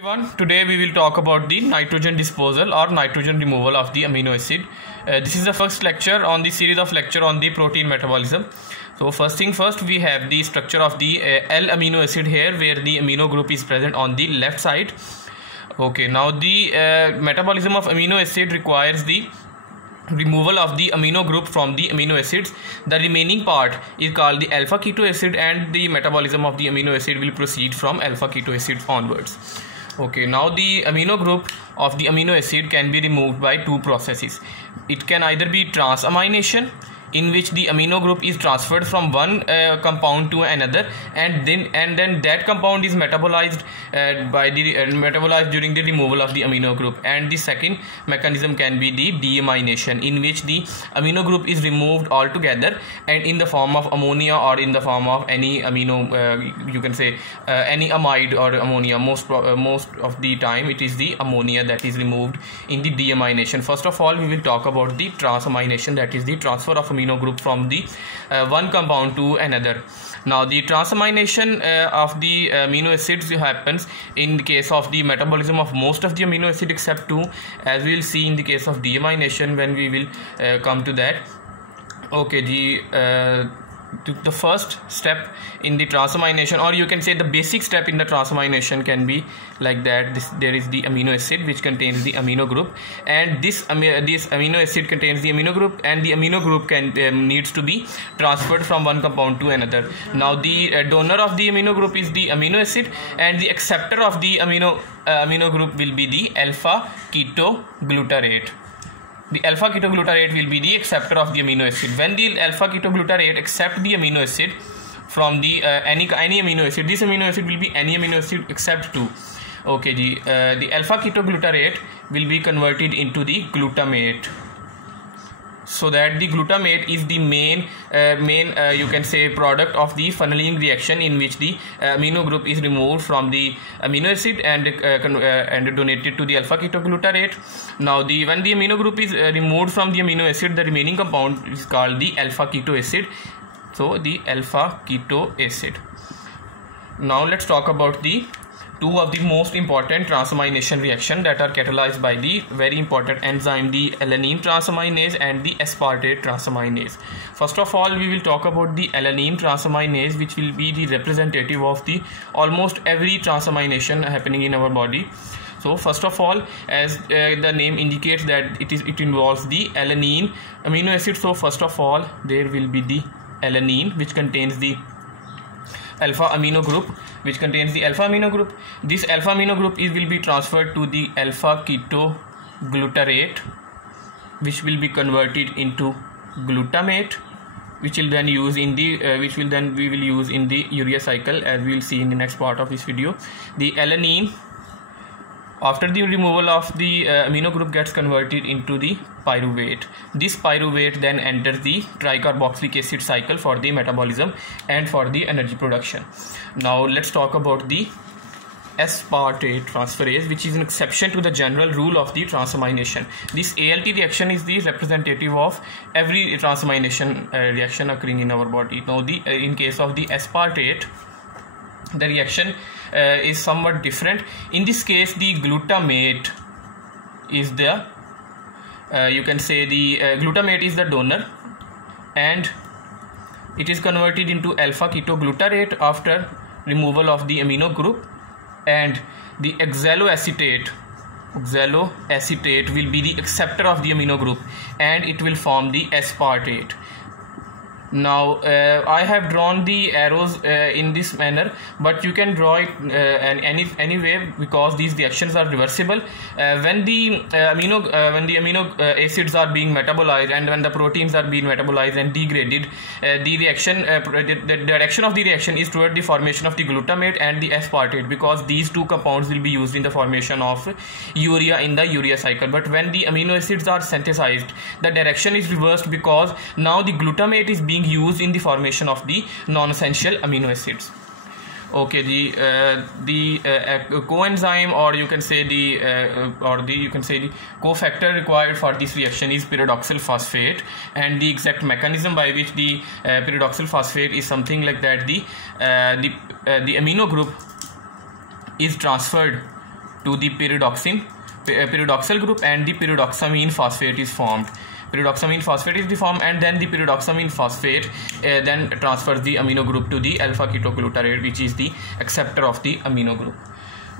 Everyone, today we will talk about the nitrogen disposal or nitrogen removal of the amino acid. This is the first lecture on the series of lecture on the protein metabolism. So first thing first, we have the structure of the L amino acid here, where the amino group is present on the left side. Okay, now the metabolism of amino acid requires the removal of the amino group from the amino acids. The remaining part is called the alpha keto acid, and the metabolism of the amino acid will proceed from alpha keto acids onwards. Okay, now the amino group of the amino acid can be removed by two processes. It can either be transamination, in which the amino group is transferred from one compound to another, and then that compound is metabolized metabolized during the removal of the amino group. And the second mechanism can be the deamination, in which the amino group is removed altogether and in the form of ammonia or in the form of any amino you can say any amide or ammonia. Most of the time it is the ammonia that is removed in the deamination. First of all, we will talk about the transamination, that is the transfer of amino group from the one compound to another. Now the transamination of the amino acids happens in the case of the metabolism of most of the amino acid except two, as we will see in the case of deamination when we will come to that. Okay, the first step in the transamination, or you can say the basic step in the transamination, can be like that. There is the amino acid which contains the amino group, and this amino acid contains the amino group, and the amino group needs to be transferred from one compound to another. Now the donor of the amino group is the amino acid, and the acceptor of the amino group will be the alpha ketoglutarate. The alpha ketoglutarate will be the acceptor of the amino acid. When the alpha ketoglutarate accept the amino acid from the any amino acid, this amino acid will be any amino acid except two. Okay, the alpha ketoglutarate will be converted into the glutamate, so that the glutamate is the main you can say product of the funneling reaction, in which the amino group is removed from the amino acid and donated to the alpha ketoglutarate. Now when the amino group is removed from the amino acid, the remaining compound is called the alpha keto acid. So the alpha keto acid. Now let's talk about the two of the most important transamination reaction that are catalyzed by the very important enzyme, the alanine transaminase and the aspartate transaminase. First of all, we will talk about the alanine transaminase, which will be the representative of the almost every transamination happening in our body. So first of all, as the name indicates that it involves the alanine amino acid. So first of all, there will be the alanine, which contains the alpha amino group, which contains the alpha amino group. This alpha amino group will be transferred to the alpha ketoglutarate, which will be converted into glutamate, which will then we will use in the urea cycle, as we will see in the next part of this video. The alanine, after the removal of the amino group, gets converted into the pyruvate. This pyruvate then enters the tricarboxylic acid cycle for the metabolism and for the energy production. Now let's talk about the aspartate transferase, which is an exception to the general rule of the transamination. This ALT reaction is the representative of every transamination reaction occurring in our body. Now in case of the aspartate, the reaction is somewhat different. In this case, the glutamate is the you can say the glutamate is the donor, and it is converted into alpha ketoglutarate after removal of the amino group, and the oxaloacetate will be the acceptor of the amino group, and it will form the aspartate. Now I have drawn the arrows in this manner, but you can draw it any way, because these reactions are reversible. When the amino acids are being metabolized, and when the proteins are being metabolized and degraded, the direction of the reaction is toward the formation of the glutamate and the aspartate, because these two compounds will be used in the formation of urea in the urea cycle. But when the amino acids are synthesized, the direction is reversed, because now the glutamate is being used in the formation of the non-essential amino acids. Okay, the coenzyme, or you can say the cofactor required for this reaction is pyridoxal phosphate, and the exact mechanism by which the pyridoxal phosphate is something like that: the amino group is transferred to the pyridoxal group, and the pyridoxamine phosphate is formed. Pyridoxamine phosphate is formed, and then the pyridoxamine phosphate then transfers the amino group to the alpha ketoglutarate, which is the acceptor of the amino group.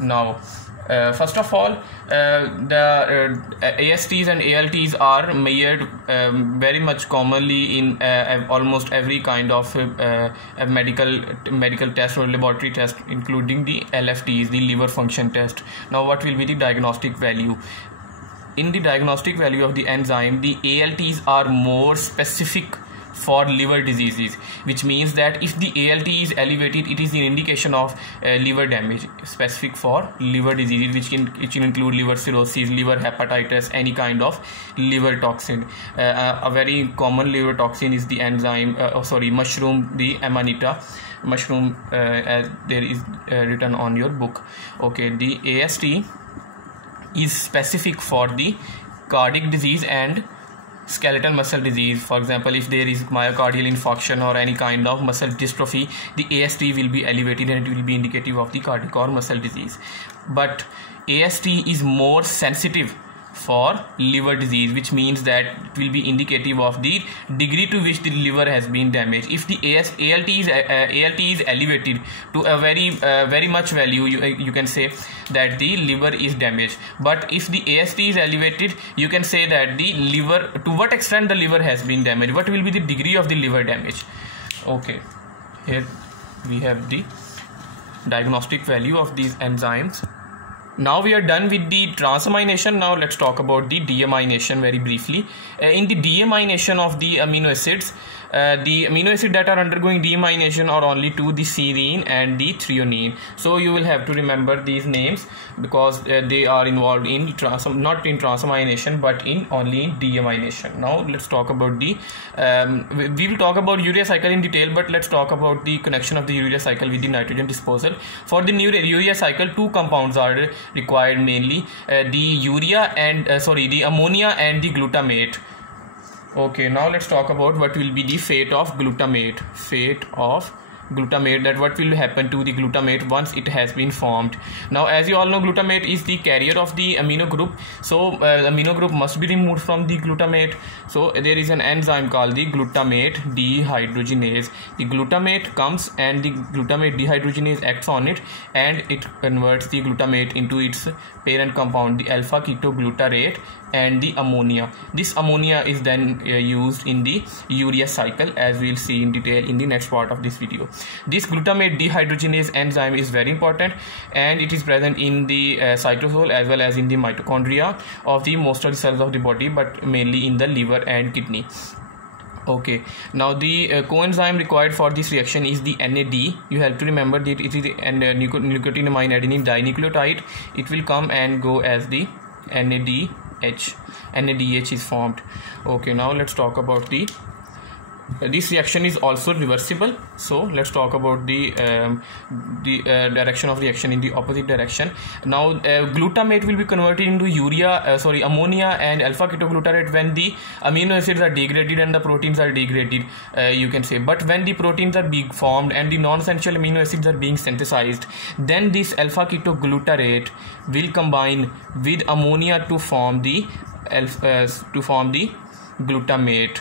Now first of all, the ASTs and ALTs are measured very much commonly in almost every kind of medical test or laboratory test, including the LFTs, the liver function test. Now what will be the diagnostic value? In the diagnostic value of the enzyme, the ALTs are more specific for liver diseases, which means that if the ALT is elevated, it is an indication of liver damage, specific for liver diseases, which can include liver cirrhosis, liver hepatitis, any kind of liver toxin. A very common liver toxin is the enzyme mushroom, the Amanita mushroom, as there is written on your book. Okay, the AST is specific for the cardiac disease and skeletal muscle disease. For example, if there is myocardial infarction or any kind of muscle dystrophy, the AST will be elevated and it will be indicative of the cardiac or muscle disease. But AST is more sensitive for liver disease, which means that it will be indicative of the degree to which the liver has been damaged. If the ALT is elevated to a very much value, you can say that the liver is damaged. But if the AST is elevated, you can say that the liver, to what extent the liver has been damaged, what will be the degree of the liver damage. Okay, here we have the diagnostic value of these enzymes. Now we are done with the transamination. Now let's talk about the deamination very briefly. In the deamination of the amino acids, the amino acids that are undergoing deamination are only two, the serine and the threonine. So you will have to remember these names because they are involved in not in transamination but only in deamination. Now let's talk about the we will talk about urea cycle in detail, but let's talk about the connection of the urea cycle with the nitrogen disposal. For the urea cycle, two compounds are required mainly, the urea and the ammonia and the glutamate. Okay, now let's talk about what will be the fate of glutamate. That what will happen to the glutamate once it has been formed. Now, as you all know, glutamate is the carrier of the amino group, so the amino group must be removed from the glutamate. So there is an enzyme called the glutamate dehydrogenase. The glutamate comes and the glutamate dehydrogenase acts on it, and it converts the glutamate into its parent compound, the alpha ketoglutarate and the ammonia. This ammonia is then used in the urea cycle, as we will see in detail in the next part of this video. This glutamate dehydrogenase enzyme is very important, and it is present in the cytosol as well as in the mitochondria of the most of the cells of the body, but mainly in the liver and kidney. Okay, now the coenzyme required for this reaction is the NAD. You have to remember that it is the nucleotinamine adenine dinucleotide. It will come and go as the NADH. NADH is formed. Okay, now let's talk about this reaction is also reversible. So let's talk about the direction of reaction in the opposite direction. Now glutamate will be converted into ammonia and alpha ketoglutarate when the amino acids are degraded and the proteins are degraded, you can say. But when the proteins are being formed and the non-essential amino acids are being synthesized, then this alpha ketoglutarate will combine with ammonia to form the glutamate.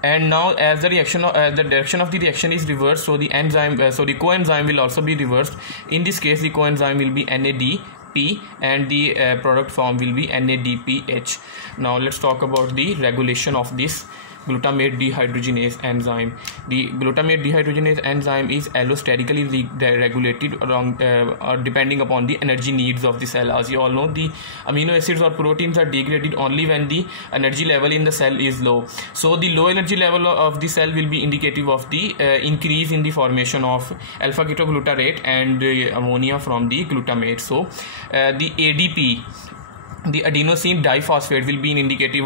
And now, as the direction of the reaction is reversed, so the coenzyme will also be reversed. In this case, the coenzyme will be NADP and the product form will be NADPH. Now let's talk about the regulation of this glutamate dehydrogenase enzyme. The glutamate dehydrogenase enzyme is allostatically regulated depending upon the energy needs of the cell. As you all know, the amino acids or proteins are degraded only when the energy level in the cell is low. So the low energy level of the cell will be indicative of the increase in the formation of alpha ketoglutarate and ammonia from the glutamate. So the ADP the adenosine diphosphate will be an indicative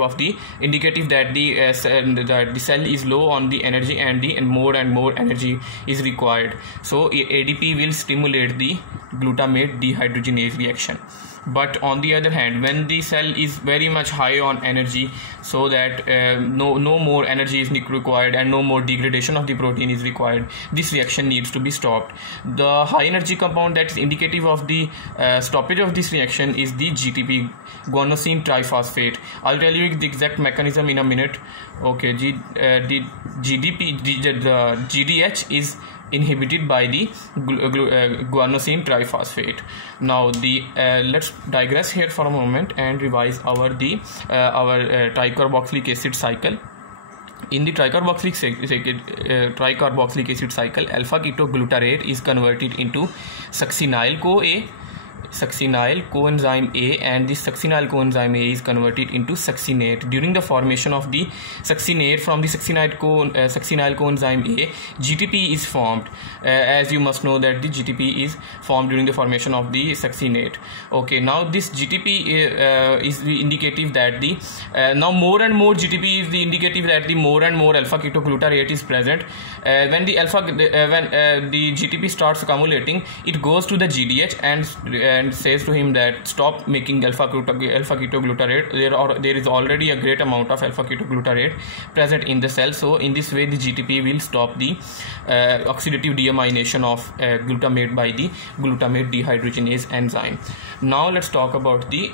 that the cell is low on the energy and more energy is required. So ADP will stimulate the glutamate dehydrogenase reaction. But on the other hand, when the cell is very much high on energy, so that no more energy is required and no more degradation of the protein is required, this reaction needs to be stopped. The high energy compound that is indicative of the stoppage of this reaction is the GTP, guanosine triphosphate. I'll tell you the exact mechanism in a minute. Okay, the GDH is inhibited by the guanosine triphosphate. Now let's digress here for a moment and revise our tricarboxylic acid cycle. In the tricarboxylic acid cycle, alpha ketoglutarate is converted into succinyl CoA, succinyl coenzyme A, and this succinyl coenzyme A is converted into succinate. During the formation of the succinate from the succinyl coenzyme A, GTP is formed. As you must know that the GTP is formed during the formation of the succinate. Okay, now this GTP is the indicative that the now more and more GTP is the indicative that the more and more alpha ketoglutarate is present. When the GTP starts accumulating, it goes to the GDH and says to him that stop making alpha ketoglutarate. There is already a great amount of alpha ketoglutarate present in the cell. So in this way the GTP will stop the oxidative deamination of glutamate by the glutamate dehydrogenase enzyme. Now let's talk about the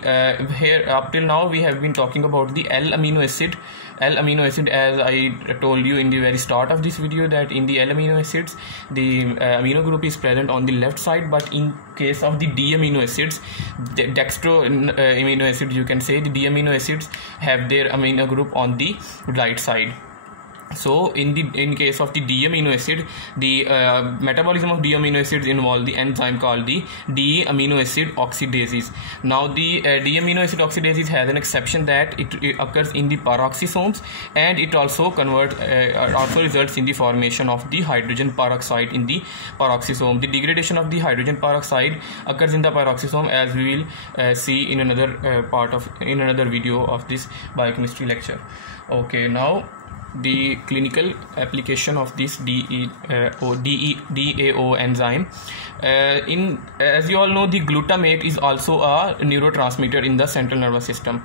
here up till now we have been talking about the L-amino acid. L-amino acid, as I told you in the very start of this video, that in the L-amino acids the amino group is present on the left side, but in case of the D-amino acids, the dextro amino acids, you can say, the D-amino acids have their amino group on the right side. So in case of the D-amino acid, the metabolism of D-amino acids involve the enzyme called the D-amino acid oxidases. Now the D-amino acid oxidases has an exception that it occurs in the peroxisomes, and it also results in the formation of the hydrogen peroxide in the peroxisome. The degradation of the hydrogen peroxide occurs in the peroxisome, as we will see in another video of this biochemistry lecture. Okay, now the clinical application of this DAO enzyme. As you all know, the glutamate is also a neurotransmitter in the central nervous system.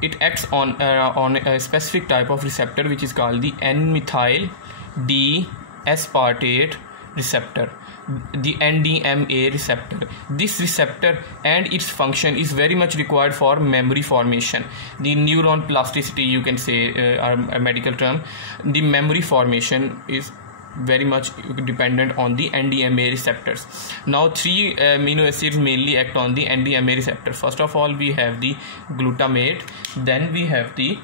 It acts on a specific type of receptor which is called the N-methyl D-aspartate receptor, the NDMA receptor. This receptor and its function is very much required for memory formation. The neuron plasticity, you can say, a medical term. The memory formation is very much dependent on the NDMA receptors. Now three amino acids mainly act on the NDMA receptor. First of all, we have the glutamate, then we have the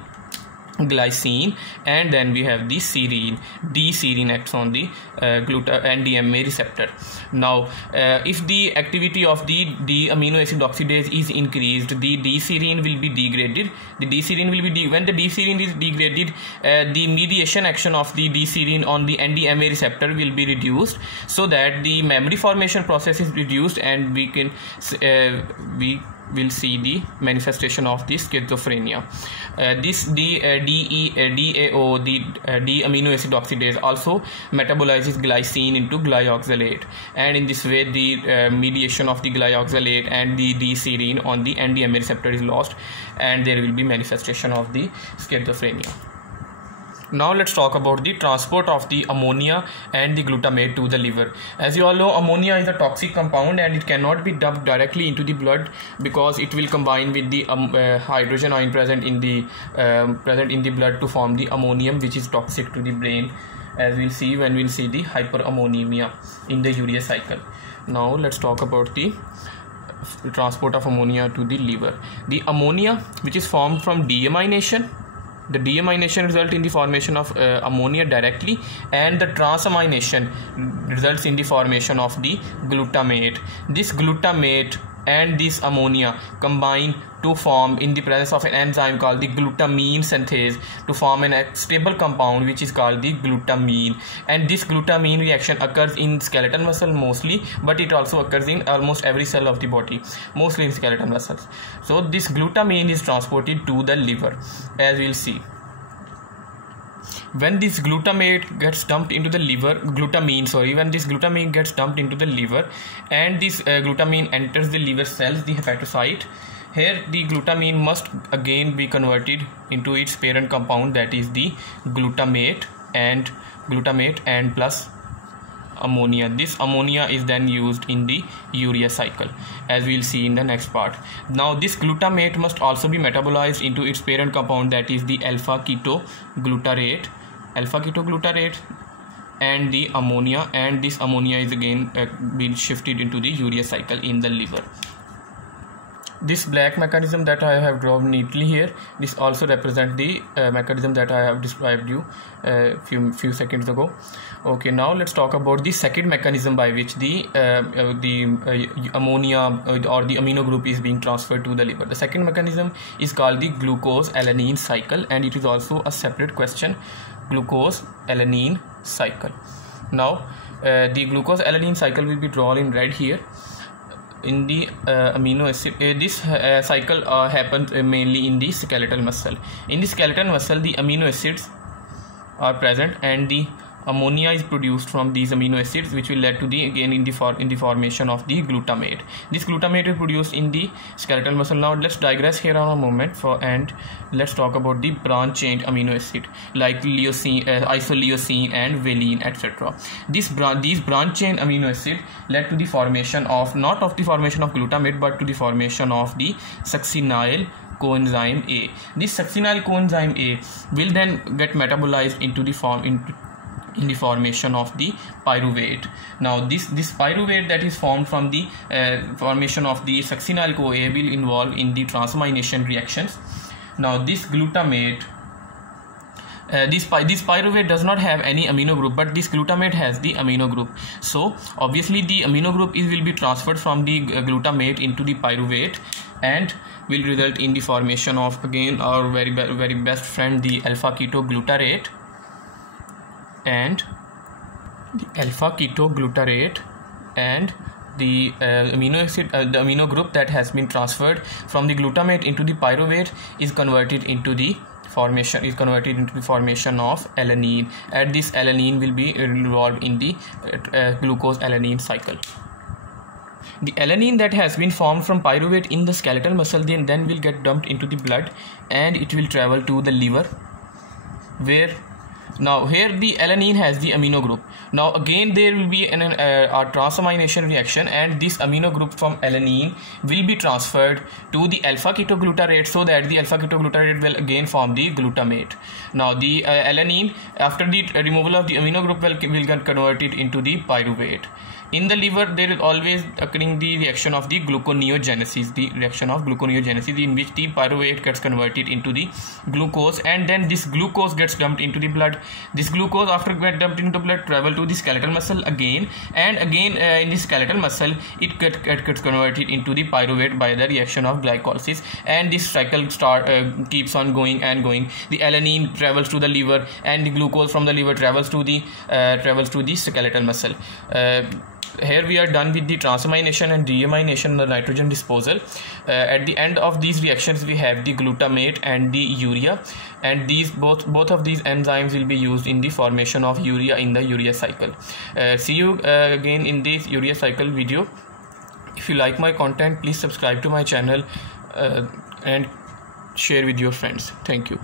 glycine, and then we have the serine. D-serine acts on the NDMA receptor. Now if the activity of the D-amino acid oxidase is increased, the D-serine will be degraded. When the D-serine is degraded, the mediation action of the D-serine on the NDMA receptor will be reduced, so that the memory formation process is reduced, and we will see the manifestation of the schizophrenia. This DAO, the D-amino acid oxidase, also metabolizes glycine into glyoxylate, and in this way the mediation of the glyoxylate and the D-serine on the NDMA receptor is lost, and there will be manifestation of the schizophrenia. Now let's talk about the transport of the ammonia and the glutamate to the liver. As you all know, ammonia is a toxic compound, and it cannot be dumped directly into the blood because it will combine with the hydrogen ion present in the blood to form the ammonium, which is toxic to the brain, as we'll see when we'll see the hyperammonemia in the urea cycle. Now let's talk about the transport of ammonia to the liver. The ammonia, which is formed from deamination, the deamination results in the formation of ammonia directly, and the transamination results in the formation of the glutamate. This glutamate and this ammonia combine to form, in the presence of an enzyme called the glutamine synthase, to form a stable compound which is called the glutamine. And this glutamine reaction occurs in skeletal muscle mostly, but it also occurs in almost every cell of the body, mostly in skeletal muscles. So this glutamine is transported to the liver, as we'll see. When this glutamate gets dumped into the liver, when this glutamine gets dumped into the liver, and this glutamine enters the liver cells, the hepatocyte, here the glutamine must again be converted into its parent compound, that is the glutamate and plus ammonia. This ammonia is then used in the urea cycle, as we'll see in the next part. Now this glutamate must also be metabolized into its parent compound, that is the alpha ketoglutarate and the ammonia, and this ammonia is again being shifted into the urea cycle in the liver. This black mechanism that I have drawn neatly here, this also represents the mechanism that I have described you few seconds ago. Okay, now let's talk about the second mechanism by which the ammonia or the amino group is being transferred to the liver. The second mechanism is called the glucose-alanine cycle, and it is also a separate question, glucose-alanine cycle. Now the glucose-alanine cycle will be drawn in red here. In the amino acid, this cycle happens mainly in the skeletal muscle. In the skeletal muscle, the amino acids are present, and the ammonia is produced from these amino acids, which will lead to the formation of the glutamate. This glutamate is produced in the skeletal muscle. Now let's digress here on a moment and let's talk about the branch chain amino acid like leucine, isoleucine and valine, etc. These branch chain amino acid led to the formation of, not of the formation of glutamate, but to the formation of the succinyl coenzyme A. This succinyl coenzyme A will then get metabolized into the in the formation of the pyruvate. Now this pyruvate that is formed from the formation of the succinyl CoA will involve in the transamination reactions. Now this glutamate, this pyruvate does not have any amino group, but this glutamate has the amino group. So obviously the amino group will be transferred from the glutamate into the pyruvate and will result in the formation of, again, our very best friend, the alpha ketoglutarate and the amino acid, the amino group that has been transferred from the glutamate into the pyruvate is converted into the formation of alanine, and this alanine will be involved in the glucose-alanine cycle. The alanine that has been formed from pyruvate in the skeletal muscle then will get dumped into the blood, and it will travel to the liver, where now here the alanine has the amino group. Now again there will be a transamination reaction, and this amino group from alanine will be transferred to the alpha ketoglutarate, so that the alpha ketoglutarate will again form the glutamate. Now the alanine, after the removal of the amino group, will get converted into the pyruvate. In the liver, there is always occurring the reaction of the gluconeogenesis, in which the pyruvate gets converted into the glucose, and then this glucose gets dumped into the blood. This glucose, after get dumped into the blood, travel to the skeletal muscle again, and again in the skeletal muscle it gets converted into the pyruvate by the reaction of glycolysis, and this cycle keeps on going and going. The alanine travels to the liver, and the glucose from the liver travels to the skeletal muscle. Here we are done with the transamination and deamination, the nitrogen disposal. At the end of these reactions, we have the glutamate and the urea, and these both of these enzymes will be used in the formation of urea in the urea cycle. See you again in this urea cycle video. If you like my content, please subscribe to my channel and share with your friends. Thank you.